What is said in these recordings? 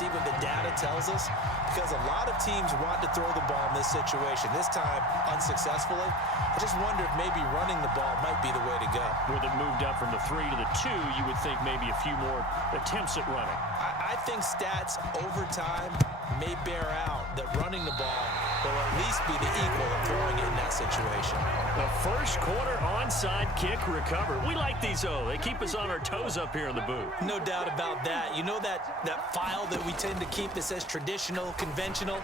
see what the data tells us? Because a lot of teams want to throw the ball in this situation, this time unsuccessfully. I just wonder if maybe running the ball might be the way to go. With it moved up from the 3 to the 2, you would think maybe a few more attempts at running. I think stats over time may bear out that running the ball will at least be the equal of throwing it in that situation. The first quarter onside kick recovered. We like these, they keep us on our toes up here in the booth. No doubt about that. You know that file that we tend to keep that says traditional, conventional?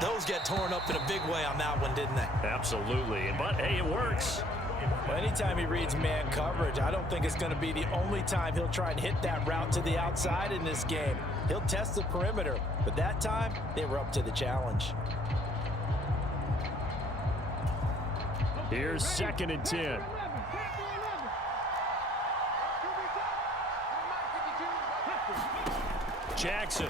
Those get torn up in a big way on that one, didn't they? Absolutely. But, hey, it works. Well, anytime he reads man coverage, I don't think it's going to be the only time he'll try and hit that route to the outside in this game. He'll test the perimeter, but that time, they were up to the challenge. Here's 2nd and 10. Jackson.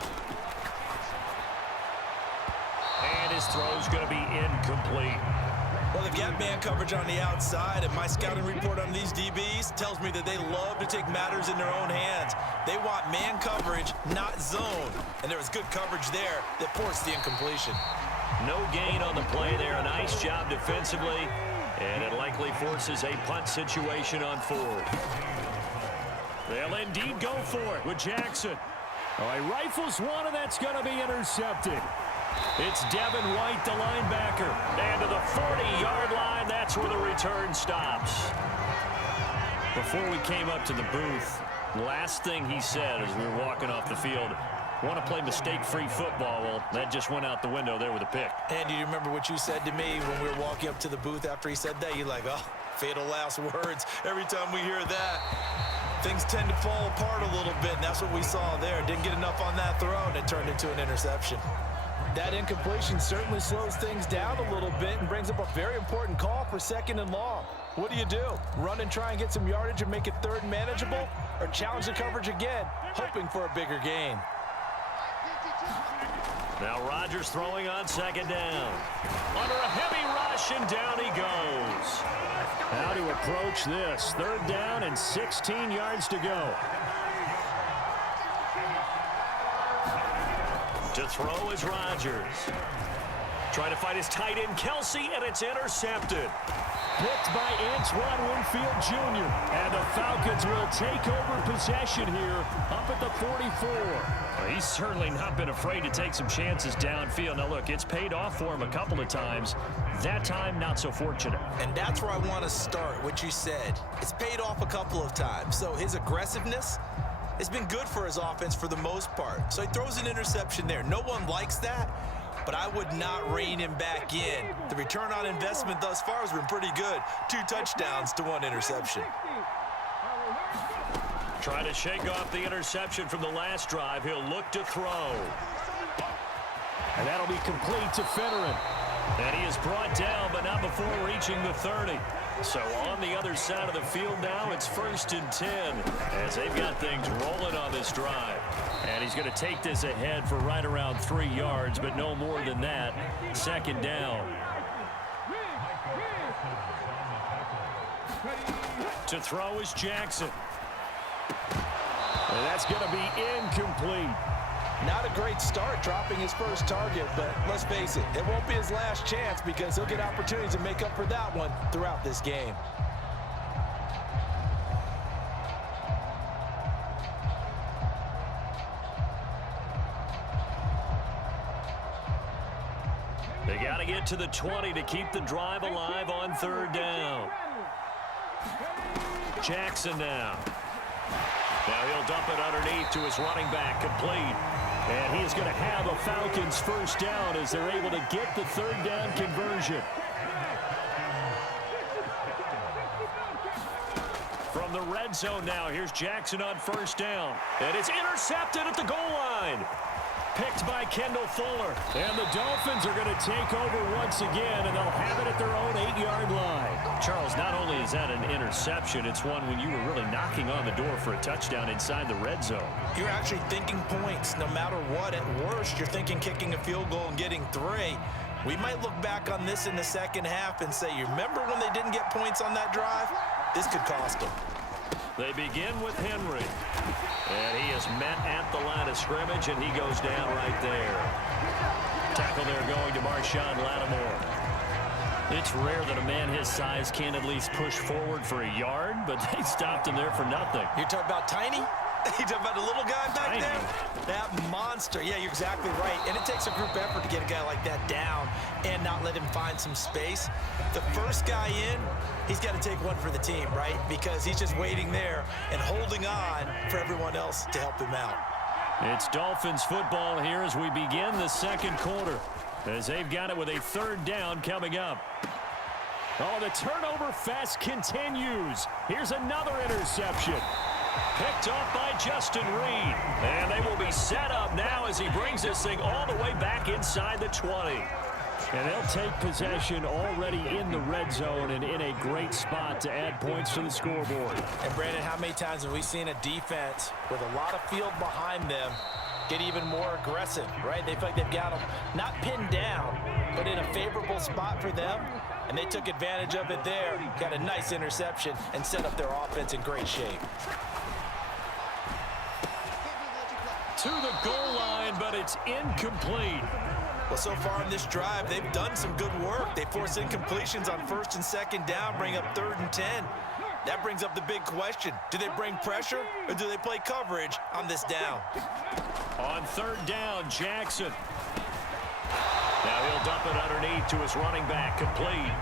And his throw's going to be incomplete. Well, they've got man coverage on the outside, and my scouting report on these DBs tells me that they love to take matters in their own hands. They want man coverage, not zone. And there was good coverage there that forced the incompletion. No gain on the play there. A nice job defensively. And it likely forces a punt situation on 4th. They'll indeed go for it with Jackson. All right, rifles one, and that's going to be intercepted. It's Devin White, the linebacker. And to the 40-yard line, that's where the return stops. Before we came up to the booth, last thing he said as we were walking off the field, want to play mistake-free football. Well, that just went out the window there with a pick. And do you remember what you said to me when we were walking up to the booth after he said that? You're like, oh, fatal last words. Every time we hear that, things tend to fall apart a little bit, and that's what we saw there. Didn't get enough on that throw, and it turned into an interception. That incompletion certainly slows things down a little bit and brings up a very important call for 2nd and long. What do you do? Run and try and get some yardage and make it 3rd and manageable? Or challenge the coverage again, hoping for a bigger gain? Now Rodgers throwing on 2nd down. Under a heavy rush, and down he goes. How to approach this? 3rd down and 16 yards to go. To throw is Rodgers. Trying to fight his tight end, Kelsey, and it's intercepted. Picked by Antoine Winfield Jr. And the Falcons will take over possession here up at the 44. Well, he's certainly not been afraid to take some chances downfield. Now, look, it's paid off for him a couple of times. That time, not so fortunate. And that's where I want to start, what you said. It's paid off a couple of times. So his aggressiveness has been good for his offense for the most part. So he throws an interception there. No one likes that, but I would not rein him back in. The return on investment thus far has been pretty good. 2 touchdowns to 1 interception. Trying to shake off the interception from the last drive. He'll look to throw. And that'll be complete to Fitterin. And he is brought down, but not before reaching the 30. So on the other side of the field now, it's 1st and 10 as they've got things rolling on this drive. And he's going to take this ahead for right around 3 yards, but no more than that. 2nd down. To throw is Jackson. And that's going to be incomplete. Not a great start dropping his first target, but let's face it, it won't be his last chance because he'll get opportunities to make up for that one throughout this game. They got to get to the 20 to keep the drive alive on 3rd down. Jackson now. Now he'll dump it underneath to his running back, complete. And he is going to have a Falcons 1st down as they're able to get the 3rd down conversion. From the red zone now, here's Jackson on 1st down. And it's intercepted at the goal line. Picked by Kendall Fuller. And the Dolphins are going to take over once again, and they'll have it at their own 8-yard line. Charles, not only is that an interception, it's one when you were really knocking on the door for a touchdown inside the red zone. You're actually thinking points no matter what. At worst, you're thinking kicking a field goal and getting 3. We might look back on this in the second half and say, you remember when they didn't get points on that drive? This could cost them. They begin with Henry. And he is met at the line of scrimmage, and he goes down right there. Tackle there going to Marshawn Lattimore. It's rare that a man his size can't at least push forward for a yard, but they stopped him there for nothing. You're talking about tiny? You're talking about the little guy back there? That monster. Yeah, you're exactly right. And it takes a group effort to get a guy like that down and not let him find some space. The first guy in, he's got to take one for the team, right? Because he's just waiting there and holding on for everyone else to help him out. It's Dolphins football here as we begin the second quarter, as they've got it with a third down coming up. Oh, the turnover fest continues. Here's another interception. Picked off by Justin Reed. And they will be set up now as he brings this thing all the way back inside the 20. And they'll take possession already in the red zone and in a great spot to add points to the scoreboard. And Brandon, how many times have we seen a defense with a lot of field behind them get even more aggressive, right? They feel like they've got them not pinned down, but in a favorable spot for them. And they took advantage of it there. Got a nice interception and set up their offense in great shape. To the goal line, but it's incomplete. Well, so far in this drive, they've done some good work. They force incompletions on first and second down, bring up 3rd and 10. That brings up the big question. Do they bring pressure or do they play coverage on this down? On 3rd down, Jackson. Now he'll dump it underneath to his running back, complete.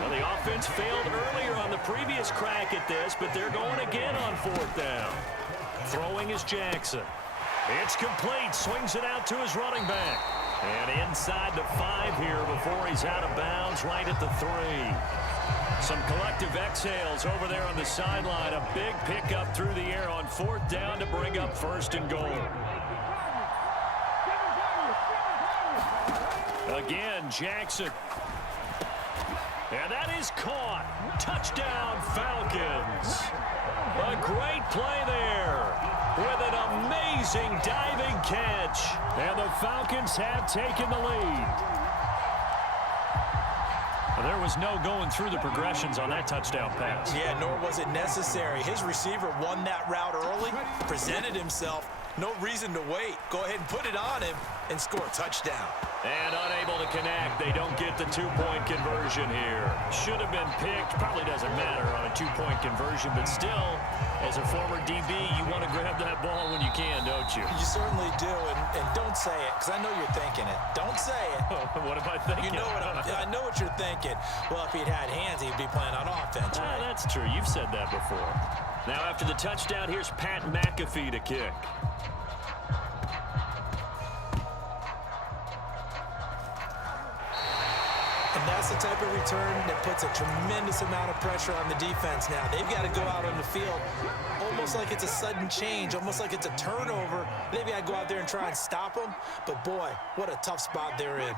Well, the offense failed earlier on the previous crack at this, but they're going again on 4th down. Throwing is Jackson. It's complete, swings it out to his running back. And inside the 5 here before he's out of bounds, right at the 3. Some collective exhales over there on the sideline. A big pickup through the air on 4th down to bring up 1st and goal. Again, Jackson. And that is caught. Touchdown, Falcons. A great play there with an amazing diving catch. And the Falcons have taken the lead. There was no going through the progressions on that touchdown pass. Yeah, nor was it necessary. His receiver won that route early, presented himself. No reason to wait. Go ahead and put it on him and score a touchdown. And unable to connect. They don't get the 2-point conversion here. Should have been picked. Probably doesn't matter on a 2-point conversion, but still, as a former DB, you want to grab that ball when you can, don't you? You certainly do, and don't say it, because I know you're thinking it. Don't say it. What am I thinking? You know what I know what you're thinking. Well, if he'd had hands, he'd be playing on offense, right? That's true. You've said that before. Now, after the touchdown, here's Pat McAfee to kick. And that's the type of return that puts a tremendous amount of pressure on the defense now. They've got to go out on the field almost like it's a sudden change, almost like it's a turnover. They've got to go out there and try and stop them. But, boy, what a tough spot they're in.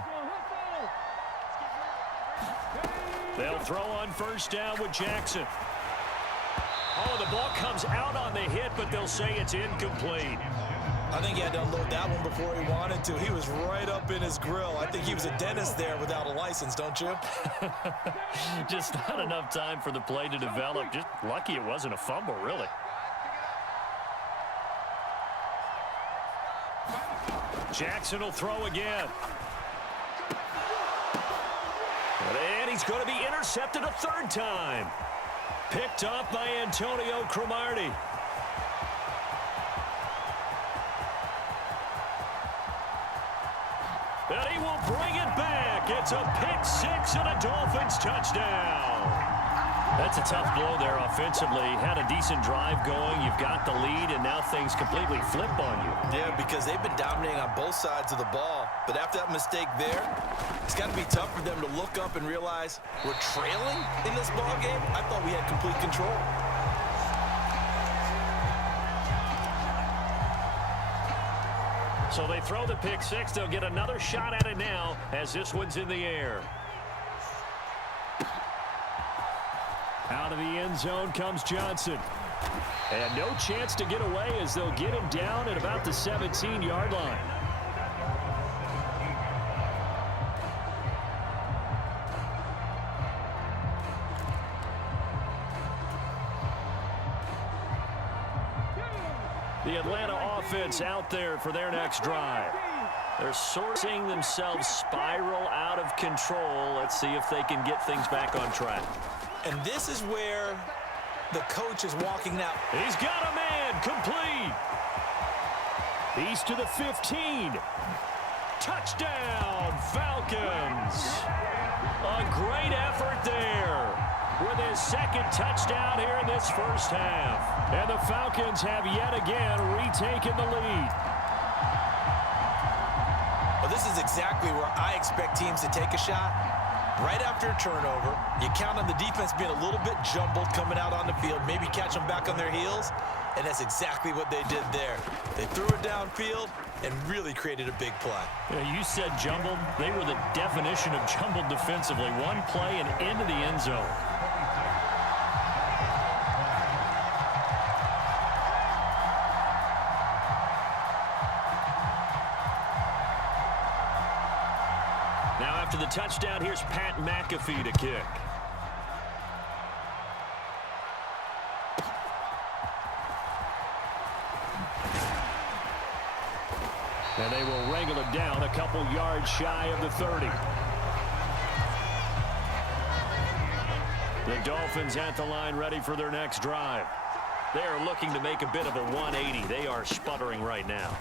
They'll throw on 1st down with Jackson. Oh, the ball comes out on the hit, but they'll say it's incomplete. I think he had to unload that one before he wanted to. He was right up in his grill. I think he was a dentist there without a license, don't you? Just not enough time for the play to develop. Just lucky it wasn't a fumble, really. Jackson will throw again. And he's going to be intercepted a 3rd time. Picked off by Antonio Cromartie. And he will bring it back. It's a pick 6 and a Dolphins touchdown. That's a tough blow there offensively. Had a decent drive going. You've got the lead, and now things completely flip on you. Yeah, because they've been dominating on both sides of the ball. But after that mistake there, it's got to be tough for them to look up and realize we're trailing in this ball game. I thought we had complete control. So they throw the pick 6. They'll get another shot at it now as this one's in the air. Out of the end zone comes Johnson. And no chance to get away as they'll get him down at about the 17-yard line. The Atlanta offense out there for their next drive. They're sort of seeing themselves spiral out of control. Let's see if they can get things back on track. And this is where the coach is walking now. He's got a man complete. He's to the 15. Touchdown, Falcons. A great effort there with his second touchdown here in this first half. And the Falcons have yet again retaken the lead. Well, this is exactly where I expect teams to take a shot. Right after a turnover, you count on the defense being a little bit jumbled coming out on the field, maybe catch them back on their heels, and that's exactly what they did there. They threw it downfield and really created a big play. Yeah, you said jumbled. They were the definition of jumbled defensively. One play and into the end zone. Now after the touchdown, here's Pat McAfee to kick. And they will wrangle it down a couple yards shy of the 30. The Dolphins at the line ready for their next drive. They are looking to make a bit of a 180. They are sputtering right now.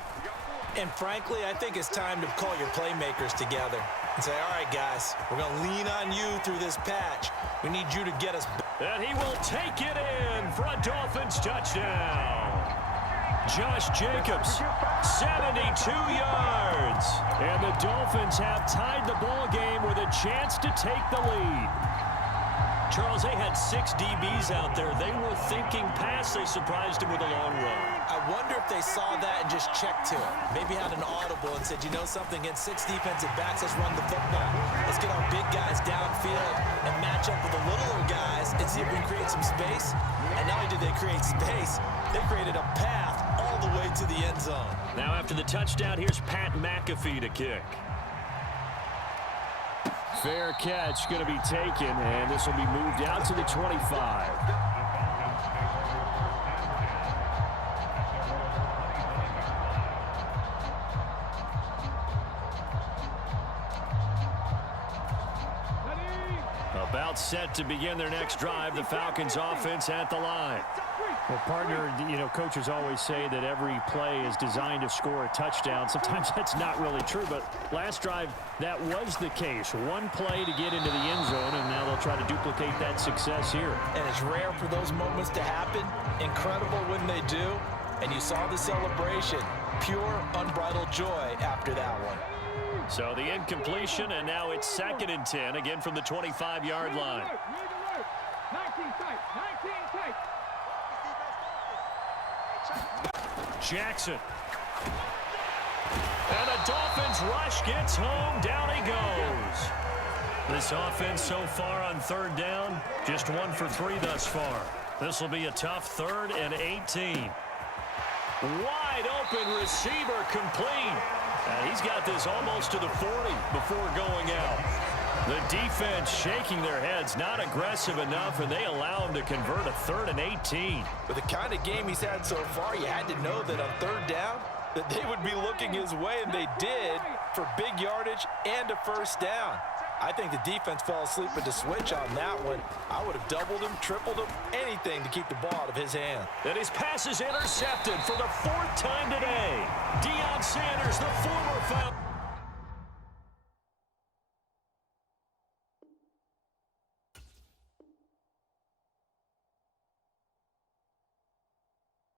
And frankly, I think it's time to call your playmakers together and say, all right, guys, we're going to lean on you through this patch. We need you to get us back. And he will take it in for a Dolphins touchdown. Josh Jacobs, 72 yards. And the Dolphins have tied the ball game with a chance to take the lead. Charles, they had 6 DBs out there. They were thinking pass. They surprised him with a long run. I wonder if they saw that and just checked to it. Maybe had an audible and said, you know something, against 6 defensive backs, let's run the football. Let's get our big guys downfield and match up with the littler guys and see if we can create some space. And not only did they create space, they created a path all the way to the end zone. Now after the touchdown, here's Pat McAfee to kick. Fair catch going to be taken, and this will be moved out to the 25. About set to begin their next drive, the Falcons offense at the line. Well, partner, you know, coaches always say that every play is designed to score a touchdown. Sometimes that's not really true, but last drive, that was the case. One play to get into the end zone, and now they'll try to duplicate that success here. And it's rare for those moments to happen. Incredible when they do. And you saw the celebration. Pure, unbridled joy after that one. So the incompletion, and now it's 2nd and 10, again from the 25-yard line. Jackson. And the Dolphins rush gets home. Down he goes. This offense so far on 3rd down, just 1 for 3 thus far. This will be a tough 3rd and 18. Wide open receiver complete. He's got this almost to the 40 before going out. The defense shaking their heads, not aggressive enough, and they allow him to convert a 3rd and 18. With the kind of game he's had so far, you had to know that on 3rd down, that they would be looking his way, and they did, for big yardage and a 1st down. I think the defense fell asleep with the switch on that one. I would have doubled him, tripled him, anything to keep the ball out of his hand. And his pass is intercepted for the 4th time today. Deion Sanders, the former